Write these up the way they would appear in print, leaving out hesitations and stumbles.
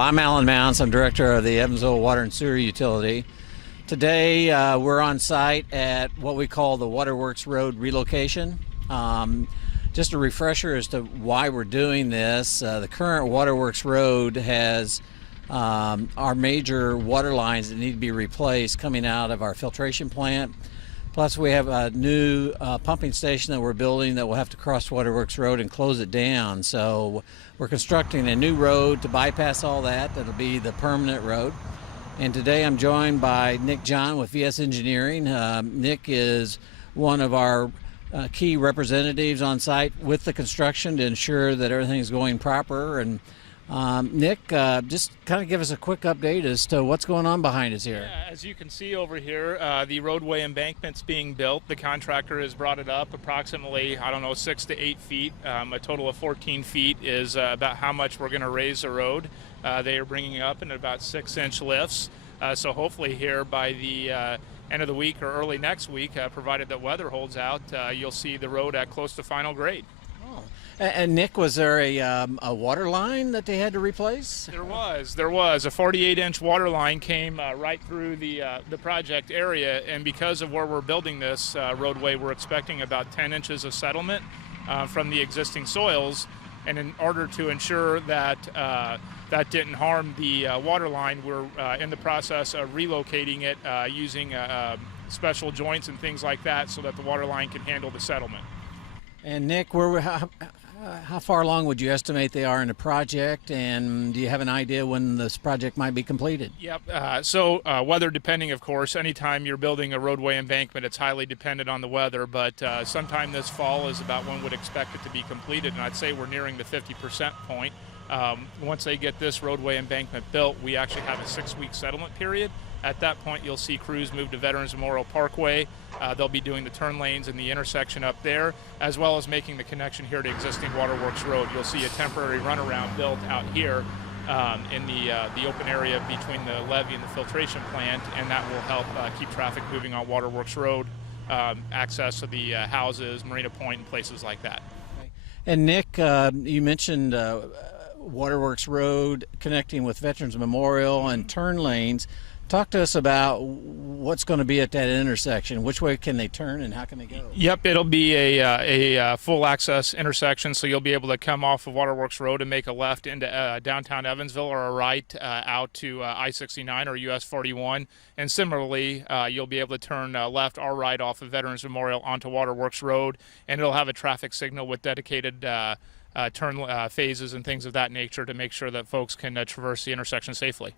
I'm Alan Mounts. I'm director of the Evansville Water and Sewer Utility. Today we're on site at what we call the Waterworks Road relocation. Just a refresher as to why we're doing this. The current Waterworks Road has our major water lines that need to be replaced coming out of our filtration plant. Plus we have a new pumping station that we're building that will have to cross Waterworks Road and close it down. So we're constructing a new road to bypass all that. That'll be the permanent road. And today I'm joined by Nick John with VS Engineering. Nick is one of our key representatives on site with the construction to ensure that everything's going proper. And Nick, just kind of give us a quick update as to what's going on behind us here. Yeah, as you can see over here, the roadway embankment's being built. The contractor has brought it up approximately, 6 to 8 feet. A total of 14 feet is about how much we're going to raise the road. They are bringing it up in about 6-inch lifts. So hopefully here by the end of the week or early next week, provided that weather holds out, you'll see the road at close to final grade. And Nick, was there a water line that they had to replace? There was. A 48-inch water line came right through the project area, and because of where we're building this roadway, we're expecting about 10 inches of settlement from the existing soils. And in order to ensure that that didn't harm the water line, we're in the process of relocating it using special joints and things like that so that the water line can handle the settlement. And Nick, how far along would you estimate they are in the project, and do you have an idea when this project might be completed? Yep. So weather depending, of course. Anytime you're building a roadway embankment, it's highly dependent on the weather, but sometime this fall is about when we'd expect it to be completed, and I'd say we're nearing the 50% point. Once they get this roadway embankment built, we actually have a 6-week settlement period. At that point, you'll see crews move to Veterans Memorial Parkway. They'll be doing the turn lanes in the intersection up there, as well as making the connection here to existing Waterworks Road. You'll see a temporary runaround built out here in the open area between the levee and the filtration plant, and that will help keep traffic moving on Waterworks Road, access to the houses, Marina Point, and places like that. And Nick, you mentioned Waterworks Road connecting with Veterans Memorial and turn lanes. Talk to us about what's going to be at that intersection. Which way can they turn and how can they go? Yep, it'll be a full access intersection, so you'll be able to come off of Waterworks Road and make a left into downtown Evansville, or a right out to I-69 or US 41. And similarly, you'll be able to turn left or right off of Veterans Memorial onto Waterworks Road, and it'll have a traffic signal with dedicated turn phases and things of that nature to make sure that folks can traverse the intersection safely.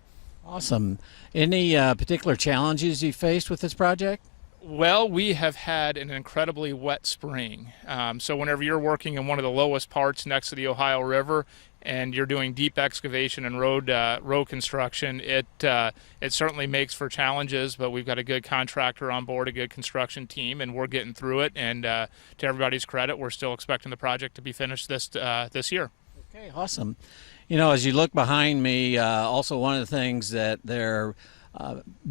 Awesome. Any particular challenges you faced with this project? Well, we have had an incredibly wet spring. So whenever you're working in one of the lowest parts next to the Ohio River and you're doing deep excavation and road construction, it certainly makes for challenges, but we've got a good contractor on board, a good construction team, and we're getting through it. And to everybody's credit, we're still expecting the project to be finished this year. Okay, awesome. You know, as you look behind me, also one of the things that they're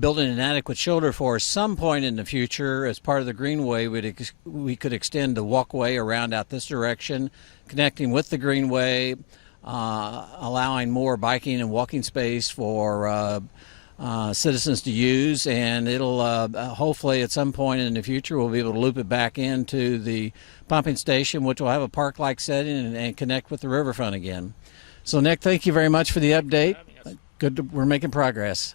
building an adequate shoulder for some point in the future as part of the greenway, we could extend the walkway around out this direction, connecting with the greenway, allowing more biking and walking space for citizens to use, and it'll hopefully at some point in the future we'll be able to loop it back into the pumping station, which will have a park-like setting and connect with the riverfront again. So Nick, thank you very much for the update. Good, we're making progress.